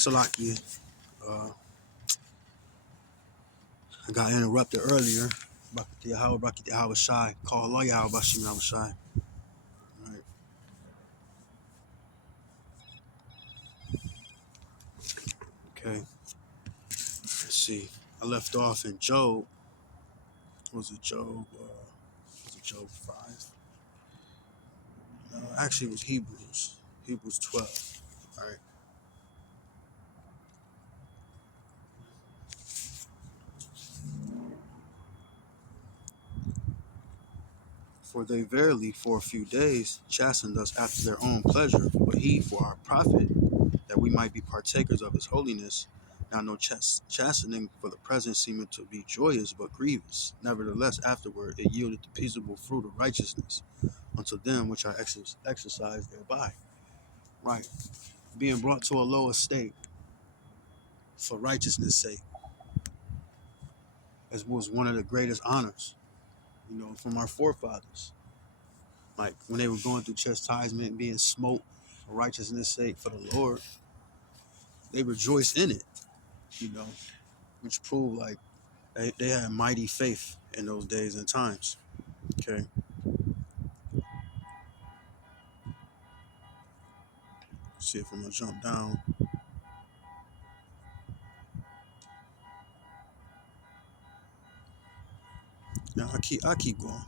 Salakia. I got interrupted earlier. Brakati Haue Shai. Call all y'all Bashim Haue Shai. Alright. Okay. Let's see. I left off in Job. Was it Job? Was it Job 5? No, actually it was Hebrews. Hebrews 12. Alright. For they verily for a few days chastened us after their own pleasure, but he for our profit, that we might be partakers of his holiness. Now no chastening for the present seemeth to be joyous, but grievous. Nevertheless afterward it yielded the peaceable fruit of righteousness unto them which are exercised thereby. Right. Being brought to a low estate for righteousness' sake, as was one of the greatest honors, from our forefathers. Like when they were going through chastisement, being smote for righteousness' sake for the Lord, they rejoiced in it, which proved like they had mighty faith in those days and times. Okay. See if I'm gonna jump down. Now I keep going.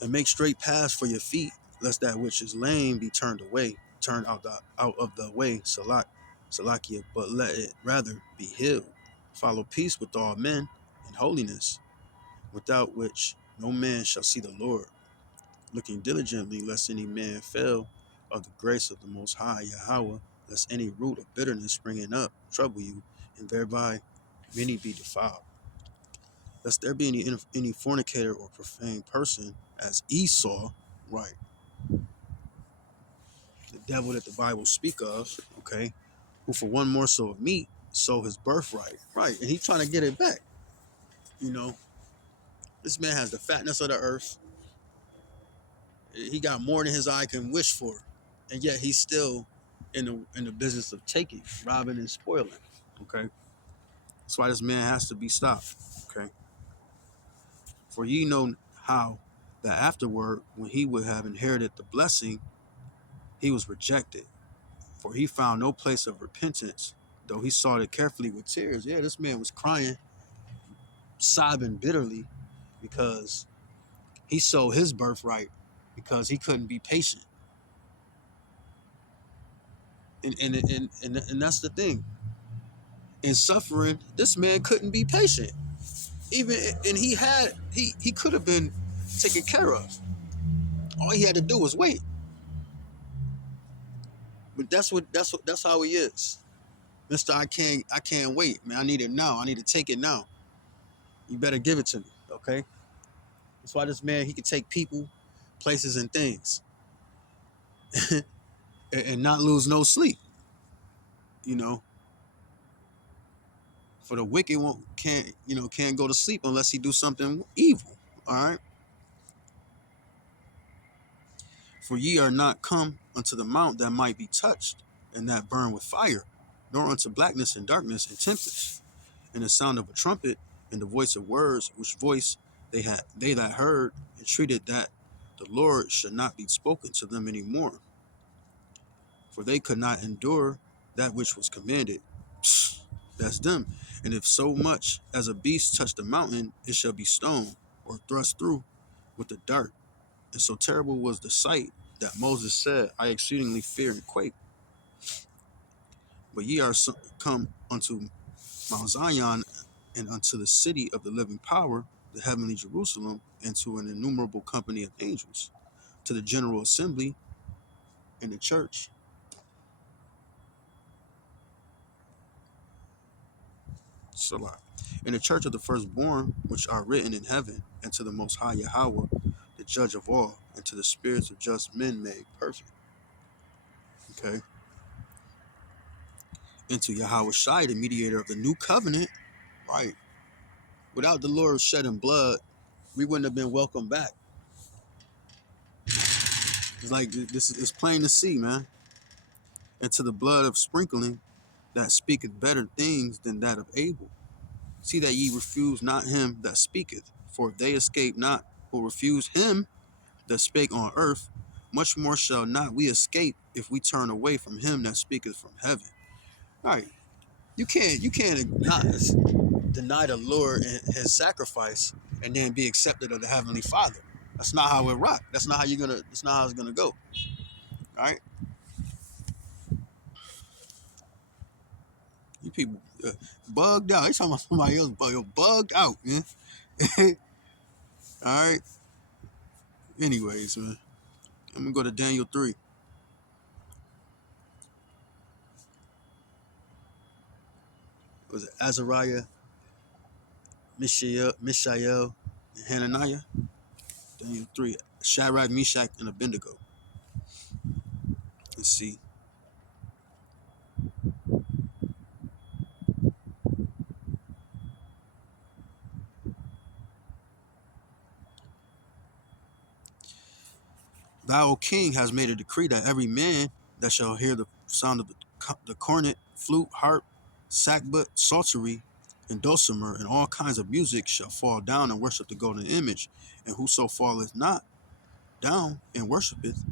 And make straight paths for your feet, lest that which is lame be turned out of the way, Salakia, but let it rather be healed. Follow peace with all men and holiness, without which no man shall see the Lord. Looking diligently, lest any man fail of the grace of the Most High Yahweh, lest any root of bitterness springing up trouble you, and thereby many be defiled. Lest there be any fornicator or profane person, as Esau, right? The devil that the Bible speak of, okay, who for one morsel of meat sold his birthright, right? And he's trying to get it back. This man has the fatness of the earth. He got more than his eye can wish for, and yet he's still in the business of taking, robbing, and spoiling. Okay, that's why this man has to be stopped. Okay, for ye know how that afterward, when he would have inherited the blessing, he was rejected, for he found no place of repentance, though he sought it carefully with tears. Yeah, this man was crying, sobbing bitterly, because he sold his birthright because he couldn't be patient. And that's the thing. In suffering, this man couldn't be patient. And he could have been taken care of. All he had to do was wait. But that's how he is. Mister, I can't wait, man. I need it now. I need to take it now. You better give it to me, okay? That's why this man, he could take people, places, and things, and not lose no sleep. You know, for the wicked can't go to sleep unless he do something evil. All right. For ye are not come unto the mount that might be touched, and that burn with fire, nor unto blackness and darkness and tempest, and the sound of a trumpet, and the voice of words, which voice they that heard, entreated that the Lord should not be spoken to them any more. For they could not endure that which was commanded. Psst, that's them. And if so much as a beast touch the mountain, it shall be stoned, or thrust through with the dart. And so terrible was the sight that Moses said, I exceedingly fear and quake. But ye are come unto Mount Zion, and unto the city of the living power, the heavenly Jerusalem, and to an innumerable company of angels, to the general assembly in the church. Salah. In the church of the firstborn, which are written in heaven, and to the Most High Yahweh, the judge of all, and to the spirits of just men made perfect. Okay. And to Yahweh Shai, the mediator of the new covenant, right? Without the Lord shedding blood, we wouldn't have been welcomed back. It's like it's plain to see, man. and to the blood of sprinkling that speaketh better things than that of Abel. See that ye refuse not him that speaketh, for if they escape not who refuse him that spake on earth, much more shall not we escape if we turn away from him that speaketh from heaven. All right, you can't not deny the Lord and his sacrifice and then be accepted of the Heavenly Father. That's not how it rock. That's not how it's gonna go. All right, you people bugged out. You talking about somebody else bugged out, man. All right. Anyways, man, I'm gonna go to Daniel 3. Was it Azariah, Mishael, and Hananiah? Daniel 3. Shadrach, Meshach, and Abednego. Let's see. Thou, O king, has made a decree that every man that shall hear the sound of the cornet, flute, harp, sackbut, psaltery, and dulcimer, and all kinds of music shall fall down and worship the golden image. And whoso falleth not down and worshipeth,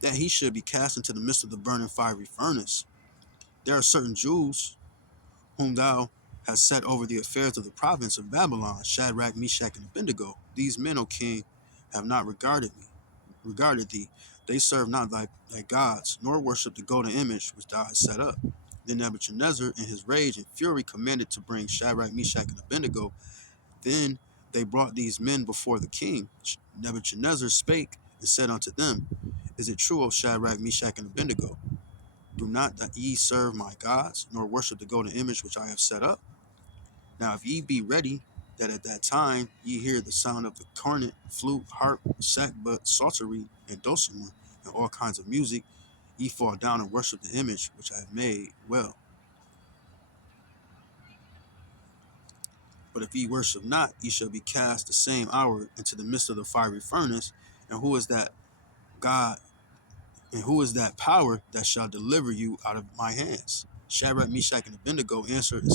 that he should be cast into the midst of the burning fiery furnace. There are certain Jews whom thou hast set over the affairs of the province of Babylon, Shadrach, Meshach, and Abednego. These men, O king, have not regarded thee. They serve not thy gods, nor worship the golden image which thou hast set up. Then Nebuchadnezzar, in his rage and fury, commanded to bring Shadrach, Meshach, and Abednego. Then they brought these men before the king. Nebuchadnezzar spake and said unto them, Is it true, O Shadrach, Meshach, and Abednego? Do not that ye serve my gods, nor worship the golden image which I have set up? Now if ye be ready, that at that time ye hear the sound of the cornet, flute, harp, sackbut, psaltery, and dulcimer, and all kinds of music, ye fall down and worship the image which I have made well. But if ye worship not, ye shall be cast the same hour into the midst of the fiery furnace. And who is that God, and who is that power that shall deliver you out of my hands? Shadrach, Meshach, and Abednego answered and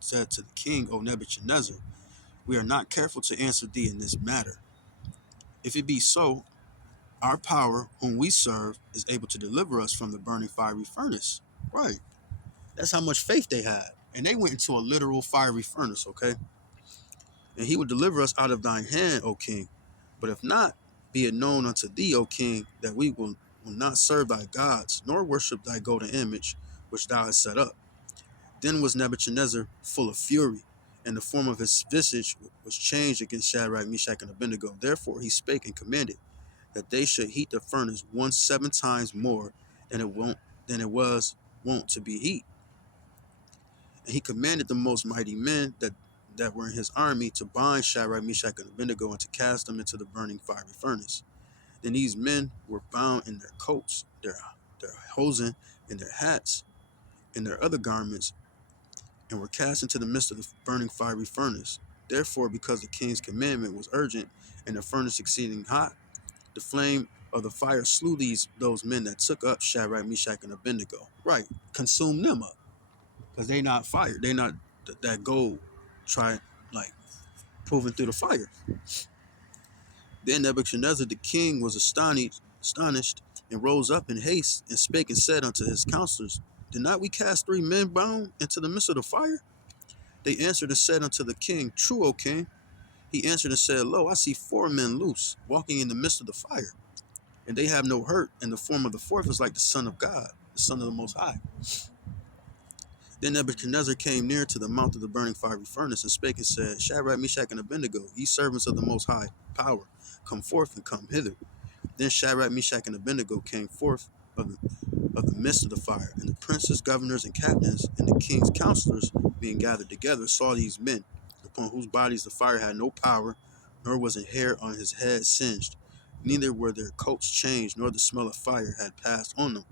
said to the king, O Nebuchadnezzar, we are not careful to answer thee in this matter. If it be so, our power, whom we serve, is able to deliver us from the burning fiery furnace. Right. That's how much faith they had. And they went into a literal fiery furnace, okay? And he will deliver us out of thine hand, O king. But if not, be it known unto thee, O king, that we will not serve thy gods, nor worship thy golden image, which thou hast set up. Then was Nebuchadnezzar full of fury, and the form of his visage was changed against Shadrach, Meshach, and Abednego. Therefore he spake and commanded that they should heat the furnace 7 times more than it was wont to be heat. And he commanded the most mighty men that were in his army to bind Shadrach, Meshach, and Abednego and to cast them into the burning fiery furnace. Then these men were bound in their coats, their hosen, and their hats, and their other garments, and were cast into the midst of the burning fiery furnace. Therefore, because the king's commandment was urgent and the furnace exceeding hot, the flame of the fire slew those men that took up Shadrach, Meshach, and Abednego. Right, consumed them up, because they not fired. They not that gold, try like proven through the fire. Then Nebuchadnezzar the king was astonished, and rose up in haste, and spake and said unto his counselors, Did not we cast 3 men bound into the midst of the fire? They answered and said unto the king, True, O king. He answered and said, Lo, I see 4 men loose, walking in the midst of the fire, and they have no hurt, and the form of the fourth is like the Son of God, the Son of the Most High. Then Nebuchadnezzar came near to the mouth of the burning fiery furnace, and spake and said, Shadrach, Meshach, and Abednego, ye servants of the Most High power, come forth and come hither. Then Shadrach, Meshach, and Abednego came forth of the midst of the fire, and the princes, governors, and captains, and the king's counselors, being gathered together, saw these men, upon whose bodies the fire had no power, nor was a hair on his head singed, neither were their coats changed, nor the smell of fire had passed on them.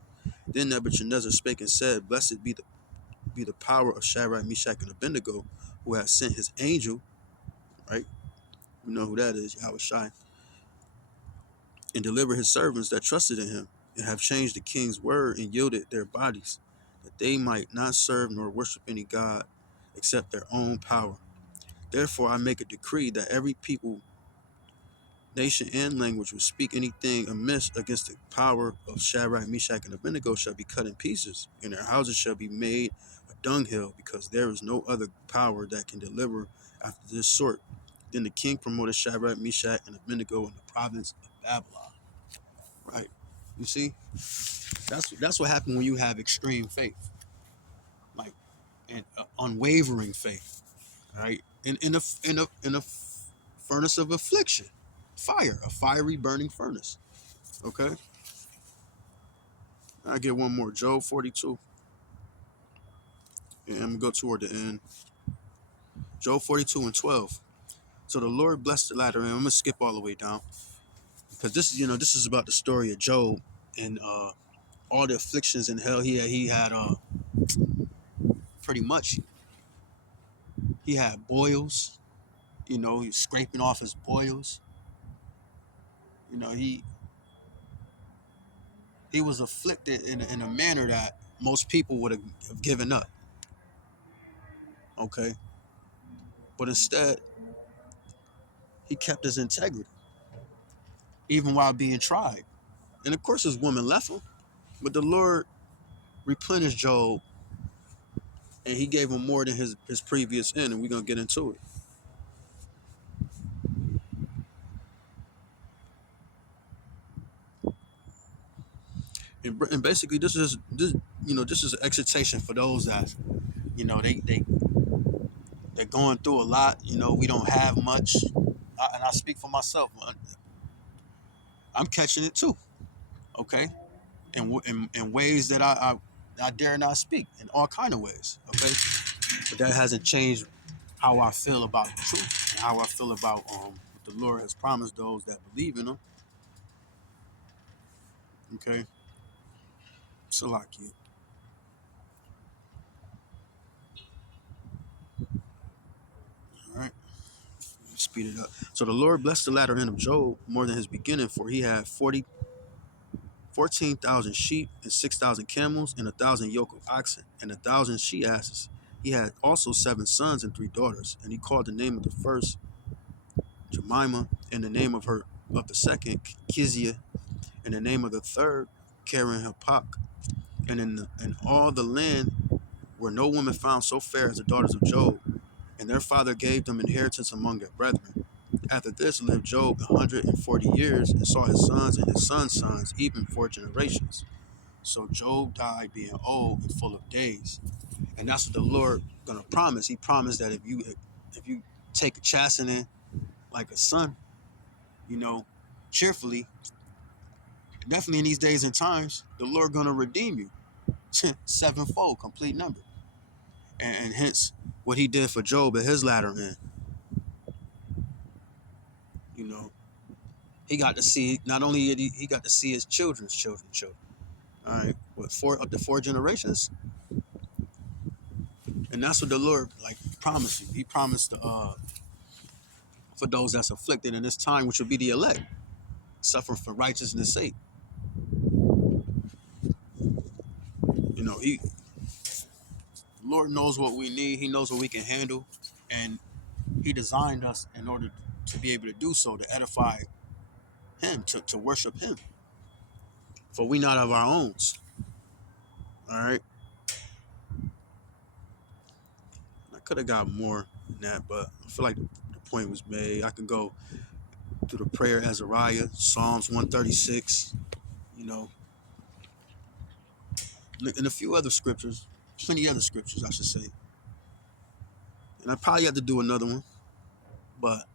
Then Nebuchadnezzar spake and said, Blessed be the power of Shadrach, Meshach, and Abednego, who hath sent his angel, right? We know who that is, Yahweh Shai, and delivered his servants that trusted in him, and have changed the king's word and yielded their bodies, that they might not serve nor worship any god except their own power. Therefore I make a decree that every people, nation, and language will speak anything amiss against the power of Shadrach, Meshach, and Abednego shall be cut in pieces, and their houses shall be made a dunghill, because there is no other power that can deliver after this sort. Then the king promoted Shadrach, Meshach, and Abednego in the province of Babylon. Right? You see, that's what happened when you have extreme faith, like and unwavering faith. Right? In a furnace of affliction, fire, a fiery burning furnace. Okay. I get one more. Job 42. And I'm going to go toward the end. Job 42 and 12. So the Lord blessed the latter. And I'm going to skip all the way down. Because this is about the story of Job and all the afflictions in hell. He had pretty much, he had boils. He was scraping off his boils. He was afflicted in a manner that most people would have given up. Okay. But instead, he kept his integrity, even while being tried. And of course, his woman left him. But the Lord replenished Job, and he gave him more than his previous end, and we're going to get into it. And basically, this is an exhortation for those that, they're going through a lot. We don't have much. And I speak for myself. I'm catching it too, okay? In ways that I dare not speak, in all kind of ways, okay? But that hasn't changed how I feel about the truth and how I feel about what the Lord has promised those that believe in Him. Okay, Salakia. All right, speed it up. So the Lord blessed the latter end of Job more than his beginning, for he had 14,000 sheep and 6,000 camels and 1,000 yoke of oxen and 1,000 she asses. He had also 7 sons and 3 daughters, and he called the name of the first Jemima, and the name of the second Kizia, and the name of the third Karen Hapak. And in all the land were no woman found so fair as the daughters of Job, and their father gave them inheritance among their brethren. After this lived Job 140 years, and saw his sons and his sons' sons, even 4 generations. So Job died being old and full of days. And that's what the Lord gonna promise. He promised that if you take a chastening like a son, you know, cheerfully, definitely in these days and times, the Lord gonna redeem you sevenfold, complete number. And hence what he did for Job at his latter end. You know, he got to see, not only did he got to see his children's children. All right, what, up to 4 generations, and that's what the Lord promised you. He promised for those that's afflicted in this time, which will be the elect, suffering for righteousness' sake. The Lord knows what we need. He knows what we can handle, and He designed us in order to be able to do so, to edify Him, to worship Him. For we not of our own. All right. I could have got more than that, but I feel like the point was made. I can go through the prayer Azariah, Psalms 136, and a few other scriptures, plenty other scriptures, I should say. And I probably have to do another one, but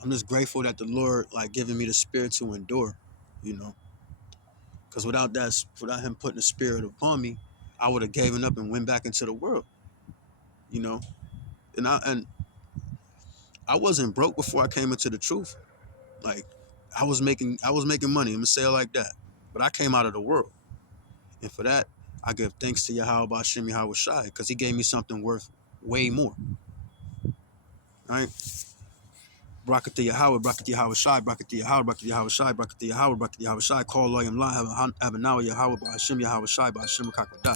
I'm just grateful that the Lord giving me the spirit to endure, because without Him putting the spirit upon me, I would have given up and went back into the world, you know. And I wasn't broke before I came into the truth. Like I was making money. I'm gonna say it like that. But I came out of the world, and for that, I give thanks to Yahweh Bashim Yahweh Shai, because He gave me something worth way more. Right? Brakati Yahweh, Brakati Yahweh Shai, Brakati Yahweh, Brakati Yahweh Shai, Brakati Yahweh, Brakati Yahweh Shai, call Loyam La, have a now Yahweh, Ba'ashim Yahweh Shai, Ba'ashim Kakodah.